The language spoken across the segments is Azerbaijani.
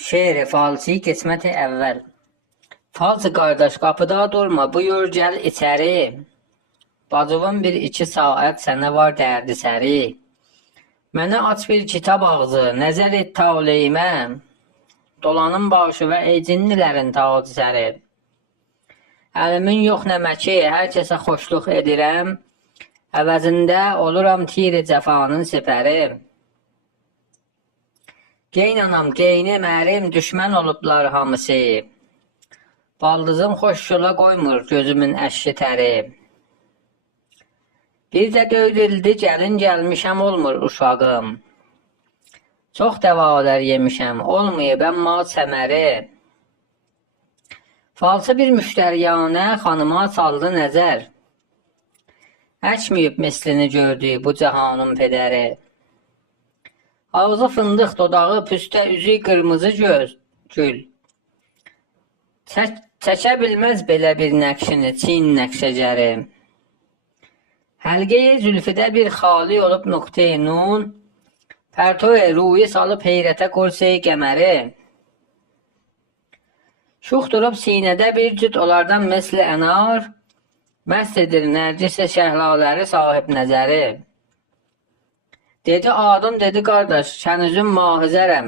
Şeiri falsi qisməti əvvəl. Falsı qardaş qapıda durma, buyur gəl içəri. Bacımın bir iki saat sənə var dərdi səri. Mənə aç bir kitab ağzı, nəzər et taleyimə. Dolanın başı və cinnilərin tacı səri. Əlimin yox nəməki, hər kəsə xoşluq edirəm. Əvəzində oluram tir-i cəfanın sipəri. Geyn anam, geynim ərim, düşmən olublar hamısı. Baldızım xoş yola qoymur gözümün əşki təri. Bir də döyüldi, gəlin gəlmişəm olmur uşağım. Çox dəvalar yemişəm, olmayıb əmma səməri. Falsı bir müştəriyanə xanıma saldı nəzər. Əkməyib mislini gördü bu cahanın pedəri. Ağzı fındıq, dodağı püstə, üzü qırmızı gül. Çəkə bilməz belə bir nəqşini, Çin nəqşəcəri. Həlqə-i zülfüdə bir xali olub nöqtə-i nun, pərto-i ruyi salıb heyrətə qurse-i qəməri. Şux durub sinədə bir cüt onlardan məsli ənar, məst edir nərcisə şəhlaləri sahib nəzəri. Dedi adım, dedi qardaş, kənüzüm mahizərəm.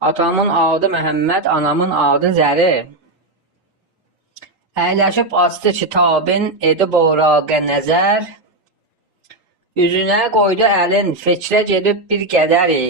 Atamın adı Məhəmməd, anamın adı Zəri. Əyləşib açdı kitabın, edib oraqə nəzər. Üzünə qoydu əlin, fikrə gedib bir qədəri.